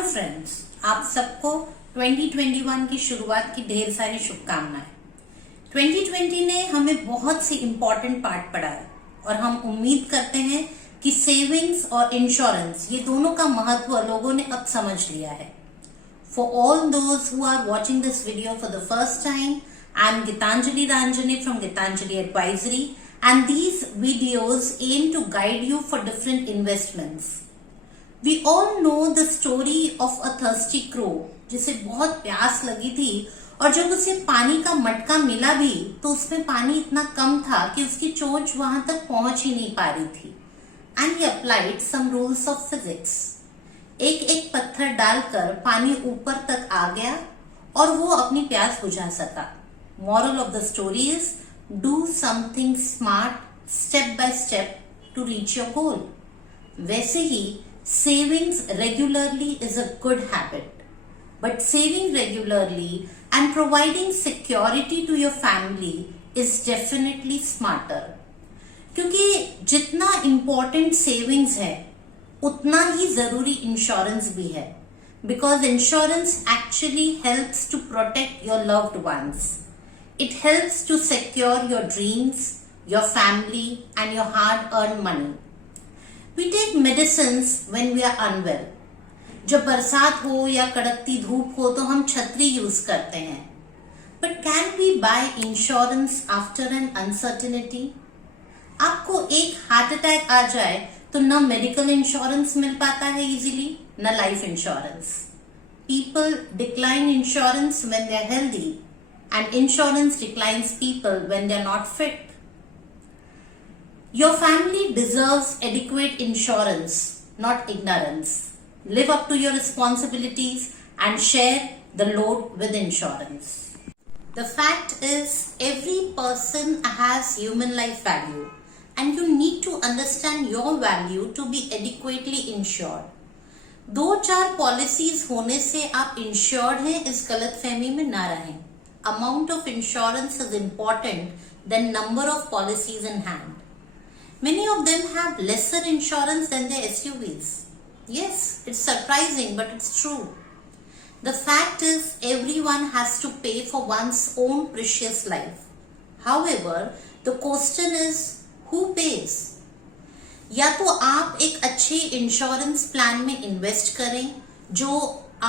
Hello friends, आप सबको 2021 की शुरुआत की ढेर सारी शुभकामनाएं। 2020 ने हमें बहुत सी इम्पोर्टेंट पार्ट पढ़ाया और हम उम्मीद करते हैं कि सेविंग्स और इंश्योरेंस ये दोनों का महत्व लोगों ने अब समझ लिया है। For all those who are watching this video for the first time, I am Gitanjali Ranjane from Gitanjali Advisory and these videos aim to guide you for different investments. We all know the story of a thirsty crow जिसे बहुत प्यास लगी थी और जब उसे पानी का मटका मिला भी तो उसमें पानी इतना कम था कि उसकी चोंच वहां तक पहुंच ही नहीं पा रही थी। And he applied some rules of physics. एक एक पत्थर डालकर पानी ऊपर तक आ गया और वो अपनी प्यास बुझा सका। Moral of the story is do something smart step by step to reach your goal. वैसे ही savings regularly is a good habit, but saving regularly and providing security to your family is definitely smarter. क्योंकि जितना important savings है उतना ही जरूरी insurance भी है, because insurance actually helps to protect your loved ones. It helps to secure your dreams, your family and your hard-earned money. We take medicines when we are unwell. जब बरसात हो या कड़कती धूप हो तो हम छतरी यूज करते हैं। But can we buy insurance after an uncertainty? आपको एक हार्ट अटैक आ जाए तो न मेडिकल इंश्योरेंस मिल पाता है इजीली, न life insurance. People decline insurance when they are healthy and insurance declines people when they are not fit. Your family deserves adequate insurance, not ignorance. Live up to your responsibilities and share the load with insurance. The fact is, every person has human life value and you need to understand your value to be adequately insured. 2-4 policies होने से आप insured हैं इस गलतफहमी में ना रहें। Amount of insurance is important than number of policies in hand. Many of them have lesser insurance than their SUVs. Yes, it's surprising, but it's true. The fact is, everyone has to pay for one's own precious life. However, the question is, who pays? या तो आप एक अच्छे insurance plan में invest करें जो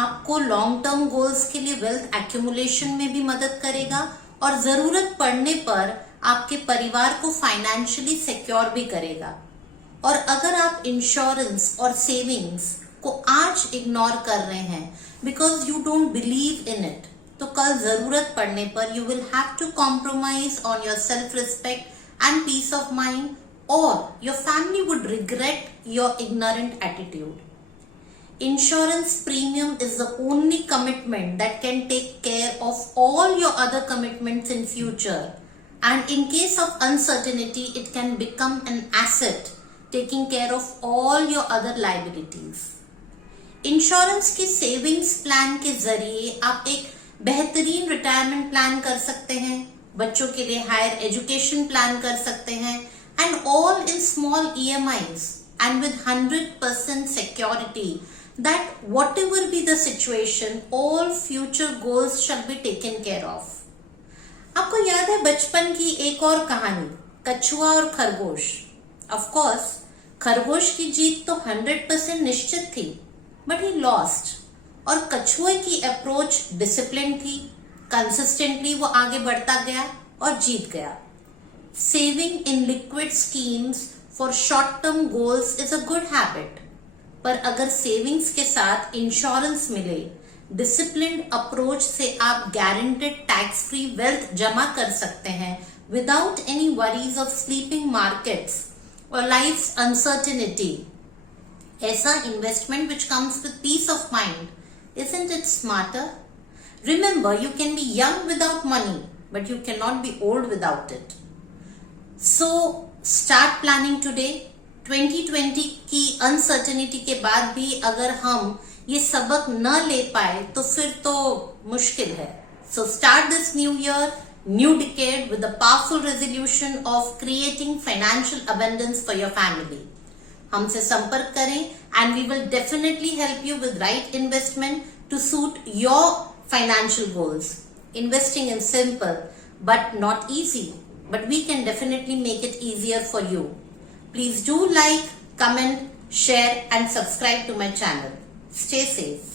आपको long term goals के लिए वेल्थ एक्यूमुलेशन में भी मदद करेगा और जरूरत पड़ने पर आपके परिवार को फाइनेंशियली सिक्योर भी करेगा। और अगर आप इंश्योरेंस और सेविंग्स को आज इग्नोर कर रहे हैं because you don't believe in it, तो कल जरूरत पड़ने पर you will have to compromise on your self respect and peace of mind और your family would regret your ignorant attitude. Insurance premium is the only commitment that can take care of all your other commitments in future. And in case of uncertainty, it can become an asset, taking care of all your other liabilities. Insurance के savings plan के जरिए आप एक बेहतरीन retirement plan कर सकते हैं, बच्चों के लिए higher education plan कर सकते हैं, and all in small EMIs and with 100% security that whatever be the situation, all future goals shall be taken care of. आपको याद है बचपन की एक और कहानी, कछुआ और खरगोश? Of course, खरगोश की जीत तो 100% निश्चित थी, but he lost. और कछुए की अप्रोच डिसिप्लिन थी, कंसिस्टेंटली वो आगे बढ़ता गया और जीत गया. Saving in liquid schemes for short-term goals is a good habit. पर अगर सेविंग्स के साथ इंश्योरेंस मिले, डिसिप्लिन्ड अप्रोच से आप गारंटेड टैक्स फ्री वेल्थ जमा कर सकते हैं without any worries of sleeping markets और लाइफ्स अनसर्टेनिटी. ऐसा investment which comes with piece of mind, isn't it smarter? Remember, you can be young without money, but you cannot be old without it. So, start planning today. 2020 की uncertainty के बाद भी अगर हम ये सबक न ले पाए तो फिर तो मुश्किल है. So start this new year, new decade with the powerful resolution of creating financial abundance for your family. हमसे संपर्क करें and we will definitely help you with right investment to suit your financial goals. Investing is simple but not easy, but we can definitely make it easier for you. Please do like, comment, share and subscribe to my channel. Stay safe.